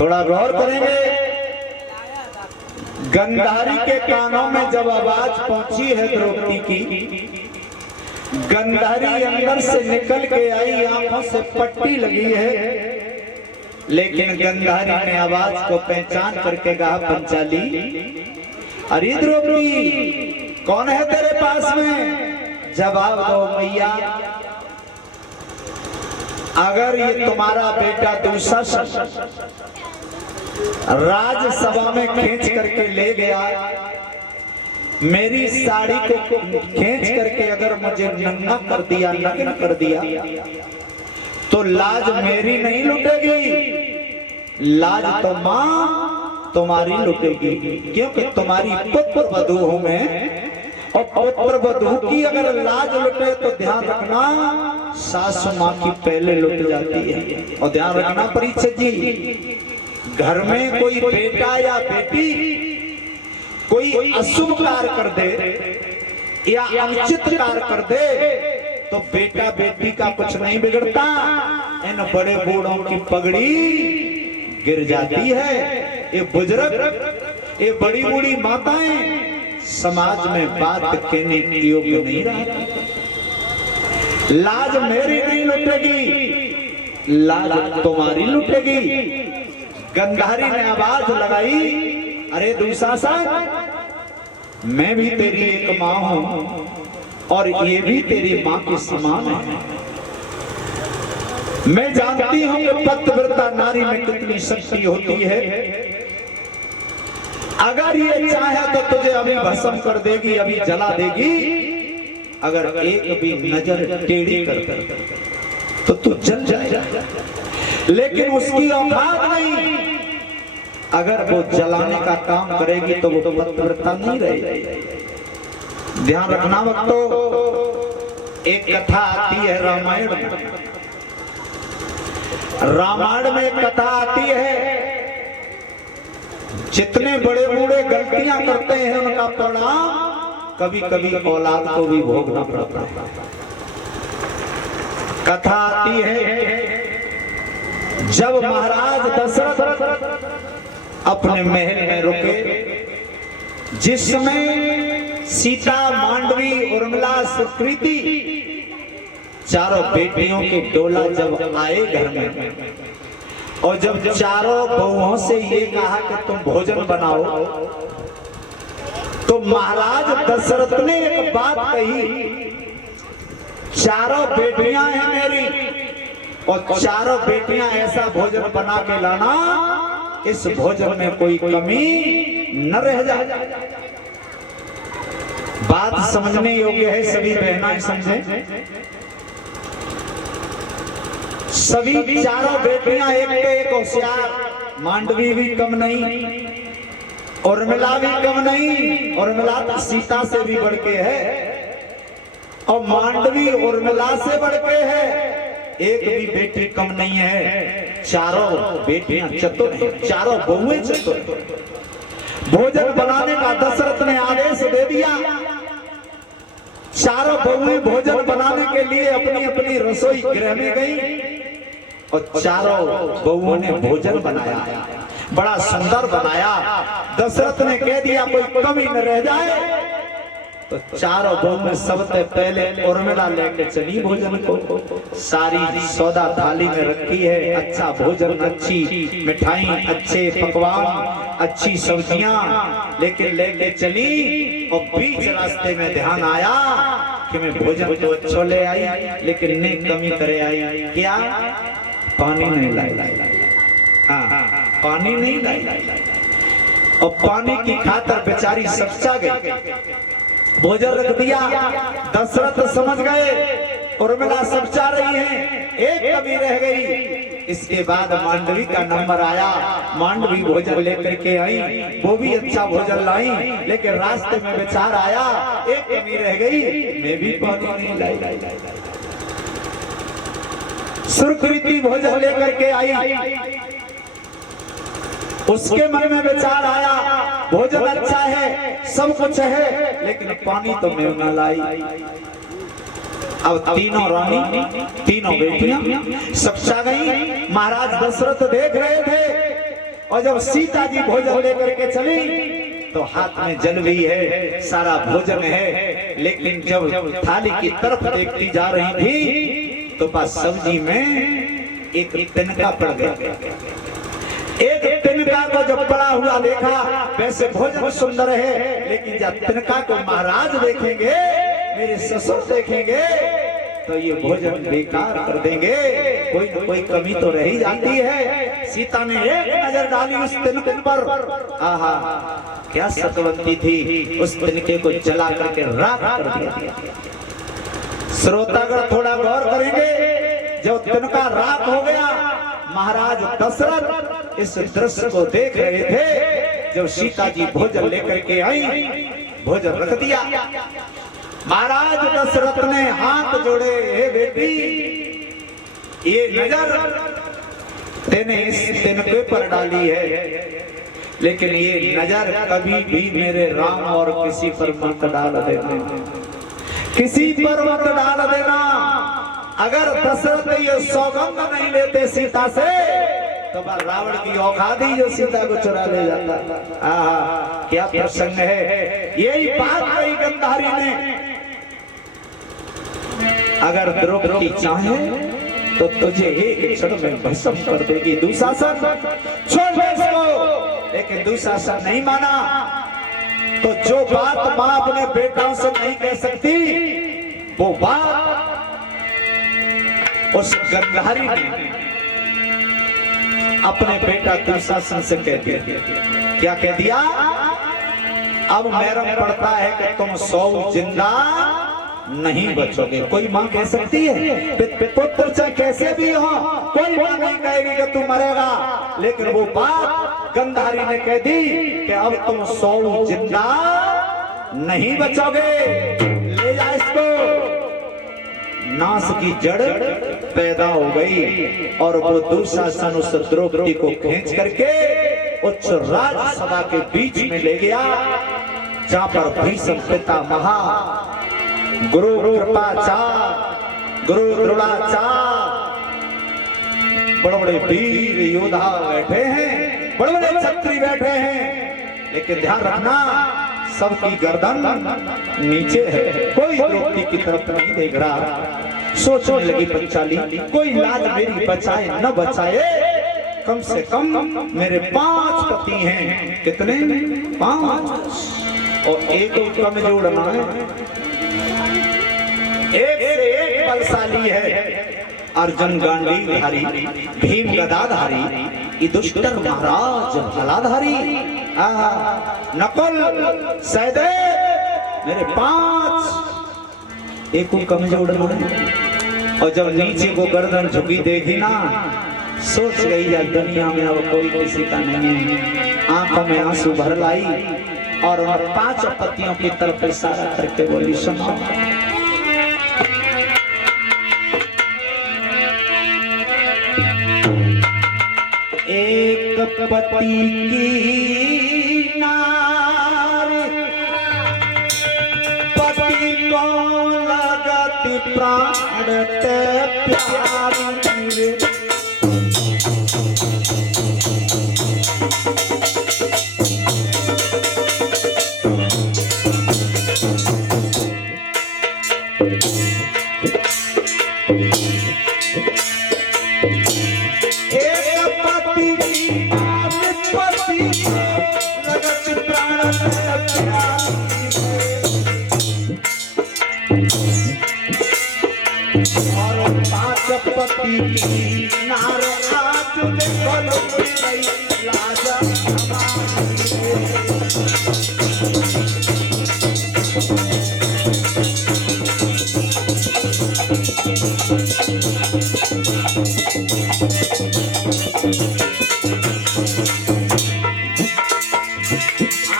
थोड़ा गौर करेंगे। गंधारी के कानों में जब आवाज पहुंची है द्रौपदी की, गंधारी अंदर से निकल के आई, आंखों से पट्टी लगी है, लेकिन गंधारी ने आवाज को पहचान करके कहा, पंचाली, अरे द्रौपदी कौन है तेरे पास में? जवाब दो मैया। अगर ये तुम्हारा बेटा दुशासन राजसभा में खींच करके ले गया, मेरी साड़ी को खींच करके अगर मुझे नंगा कर दिया, नग्न कर दिया, तो लाज मेरी नहीं लुटेगी, लाज तो मां तुम्हारी लुटेगी, क्योंकि तुम्हारी पुत्र वधू हूं मैं, और पुत्र वधू की अगर लाज लुटे तो ध्यान रखना सासू मां की पहले लुट जाती है। और ध्यान रखना परीक्षित जी, घर में कोई बेटा या बेटी कोई अशुभ कार्य कर दे या अनुचित कार्य कर दे तो बेटा बेटी का कुछ नहीं बिगड़ता, इन बड़े बूढ़ों की पगड़ी गिर जाती है। ये बुजुर्ग, ये बड़ी बूढ़ी माताएं समाज में बात कहने के योग्य नहीं रहती। लाज मेरी नहीं लुटेगी, लाज तुम्हारी लुटेगी। गंधारी ने आवाज लगाई, अरे दुशासन, मैं भी तेरी एक मां हूं और ये भी तेरी मां के समान है। मैं जानती हूं कि पतिव्रता नारी में कितनी शक्ति होती है। अगर ये चाहे तो तुझे अभी भस्म कर देगी, अभी जला देगी। अगर एक भी नजर टेढ़ी कर तो तू जल जाएगा, लेकिन उसकी औकात नहीं। अगर वो जलाने का काम करेगी तो वो पतिव्रता नहीं रहेगी। ध्यान रखना भक्तों, एक कथा आती है रामायण में। रामायण में एक कथा आती है, जितने बड़े बूढ़े गलतियां करते हैं उनका परिणाम कभी कभी औलाद को भी भोगना पड़ता है। कथा आती है, जब महाराज दशरथ अपने महल में रुके, जिसमें सीता, मांडवी, उर्मिला, सुकृति चारों बेटियों के डोला जब आए घर में, और जब चारों बहुओं से ये कहा कि तुम भोजन बनाओ, तो महाराज दशरथ ने एक बात कही, चारों बेटियां हैं मेरी और चारों बेटियां ऐसा भोजन बना के लाना, इस भोजन में कोई कमी न रह जाए। बात समझने योग्य है, सभी बहनाएं समझें। सभी चारों बेटियां एक पे एक होशियार, मांडवी भी कम नहीं, उर्मिला भी कम नहीं, उर्मिला तो सीता से भी बढ़ के है, और मांडवी उर्मिला से बढ़ के है, एक भी बेटी कम नहीं है। चारों बेटियां चतुर हैं, चारों बहुएं चतुर हैं। भोजन बनाने का दशरथ ने आदेश दे दिया। चारों बहुएं भोजन बनाने के लिए अपनी अपनी रसोई गृह में गई और चारों बहुओं ने भोजन बनाया, बड़ा सुंदर बनाया। दशरथ ने कह दिया कोई कमी न रह जाए, तो चारों बहु में सबसे पहले उर्मिला लेके चली भोजन को। सारी सौदा थाली में रखी है, अच्छा भोजन, अच्छी मिठाई, अच्छे पकवान, अच्छी सब्जियां लेकिन लेके चली। और बीच रास्ते में ध्यान आया कि मैं भोजन तो अच्छा ले आई, लेकिन ने कमी करे आई। क्या? पानी नहीं लाई। हाँ, पानी नहीं लाई। और पानी की खातर बेचारी सच्चा गई, भोजन रख दिया। दशरथ समझ गए उर्मिला सब चाह रही हैं, एक कमी रह गई। इसके बाद मांडवी का नंबर आया, मांडवी भोजन लेकर के आई, वो भी अच्छा भोजन लाई, लेकिन रास्ते में विचार आया एक कमी रह गई, मैं भी पानी नहीं लाई। सुकृति भोजन लेकर के आई, उसके मन में विचार आया भोजन अच्छा है, सब कुछ है, लेकिन पानी तो मैं न लाई। अब तीनों रानी, तीनों बेटियां सब चा गई। महाराज दशरथ देख रहे थे और जब सीता जी भोजन लेकर के चली तो हाथ में जल भी है, सारा भोजन है, लेकिन जब थाली की तरफ देखती जा रही थी तो बस सब्जी में एक तिनका पड़ गया। एक तिनका को जब पड़ा हुआ देखा, वैसे भोजन सुंदर है, लेकिन जब तिनका को महाराज देखेंगे, मेरे ससुर देखेंगे, तो ये भोजन बेकार कर देंगे, कोई न कोई कमी तो रह ही जाती है। सीता ने एक नजर डाली उस तिनके पर, आहा क्या सतवंती थी, उस तिनके को जला करके राख कर दिया। श्रोतागण थोड़ा गौर करेंगे, जब तिनका राख हो गया, महाराज दशरथ इस दृश्य को देख रहे थे। जब सीता जी भोजन लेकर के आई, भोजन रख दिया, महाराज दशरथ ने हाथ जोड़े, हे बेटी, ये नजर तेने इस तिनके पर डाली है, लेकिन ये नजर कभी भी मेरे राम और किसी पर मत डाल देना, किसी पर मत डाल देना। अगर दशरथ ये सौगंध नहीं लेते सीता से, तो रावण की औकात ही जो सीता को चुरा ले जाता। आहा क्या प्रसंग है। यही बात कही गंधारी ने, अगर द्रौपदी चाहे तो तुझे एक क्षण में भस्म कर देगी दुशासन, छोड़ दे इसको। लेकिन दुशासन नहीं माना, तो जो बात मां अपने बेटाओं से नहीं कह सकती, वो बात उस गंधारी ने अपने बेटा दुशासन से कह दिया। क्या कह दिया? अब मैरम पड़ता है कि तुम 100 जिंदा नहीं बचोगे। कोई मां कह सकती है? पुत्र चाहे कैसे भी हो, कोई मां नहीं कहेगी कि तू मरेगा, लेकिन वो बात गंधारी ने कह दी कि अब तुम 100 जिंदा नहीं बचोगे। ले जा इसको। नाश की जड़ पैदा हो गई और वो दुशासन उस द्रौपदी को खींच करके उच्च राजसभा के बीच में ले गया, जहां पर भीष्म पितामह, गुरु कृपाचार्य, गुरु द्रोणाचार्य, बड़े बड़े वीर योद्धा बैठे हैं, बड़े बड़े क्षत्रिय बैठे हैं। लेकिन ध्यान रखना, सबकी गर्दन नीचे है, कोई द्रौपदी की तरफ नहीं देख रहा। सोचने लगी पंचाली, कोई लाज मेरी बचाए न बचाए, कम से कम मेरे 5 पति हैं। कितने? 5, और एक कम जोड़ना है। एक से एक बलशाली है, अर्जुन गांडीवधारी, भीम गदाधारी, ये दुष्कर महाराज भलाधारी, नकुल सहदेव, मेरे 5 एक कमजोर है। और जब नीचे को गर्दन झुकी देखी ना, सोच गई या दुनिया में अब कोई किसी का नहीं है। आंखों में आंसू भर लाई और 5 पतियों की तरफ इशारा करके बोली, सुनो, एक पति की नारी, पति को लगत प्राण ते प्यारी रे।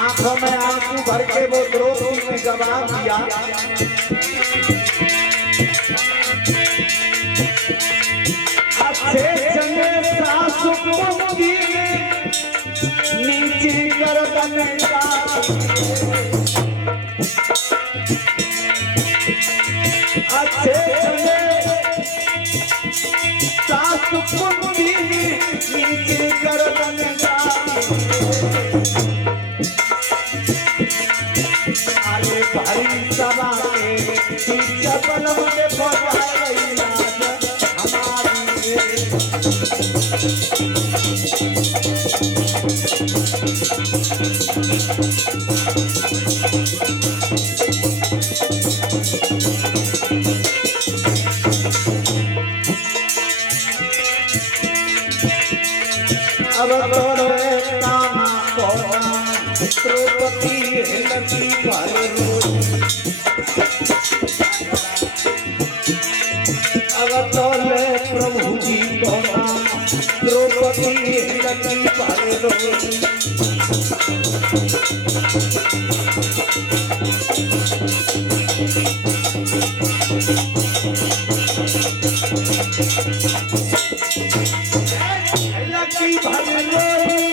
आंखों में आंसू भर के वो द्रौपदी ने जवाब दिया, अच्छे चंगे सासु की नीचे गर्दन अच्छे चंगे सासु की नीचे गर्दन अरे भारी सभा के चपल मुझे पहुंचाए अब तोरे ताना कोना द्रौपदी लगी पाले अब तोरे प्रभु जी कोना द्रौपदी लगी पाले लगी भगलोरी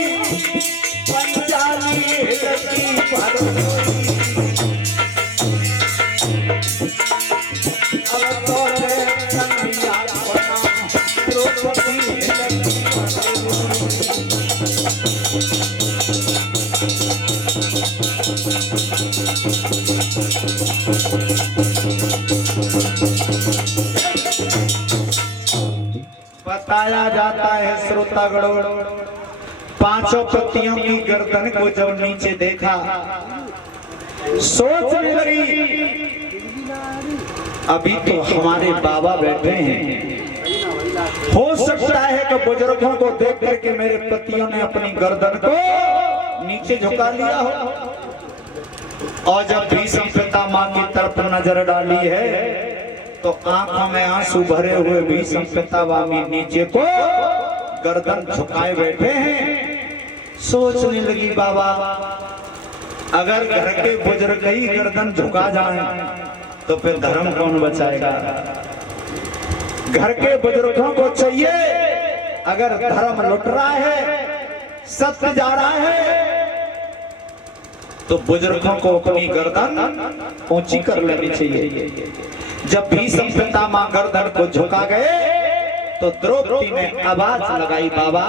पंजाली लगी भगलोरी अब तोरे कन्हैया कोना द्रौपदी लगी भगलोरी बताया जाता है श्रोतागणों, पांचों पतियों की गर्दन को जब नीचे देखा, सोचने लगी अभी तो हमारे बाबा बैठे हैं, हो सकता है कि बुजुर्गों को देख करके मेरे पतियों ने अपनी गर्दन को नीचे झुका लिया हो। और जब भीष्म पितामह की तरफ नजर डाली है तो आंखों में आंसू भरे हुए भीष्म पितामह नीचे को गर्दन झुकाए बैठे हैं। सोचने लगी बाबा अगर घर के बुजुर्ग ही गर्दन झुका जाए तो फिर धर्म कौन बचाएगा। घर के बुजुर्गों को चाहिए अगर धर्म लुट रहा है, सत्य जा रहा है, तो बुजुर्गों को अपनी गर्दन ऊंची कर लेनी चाहिए। जब भीष्म पितामह गर्दन को झुका गए तो द्रौपदी ने आवाज लगाई बाबा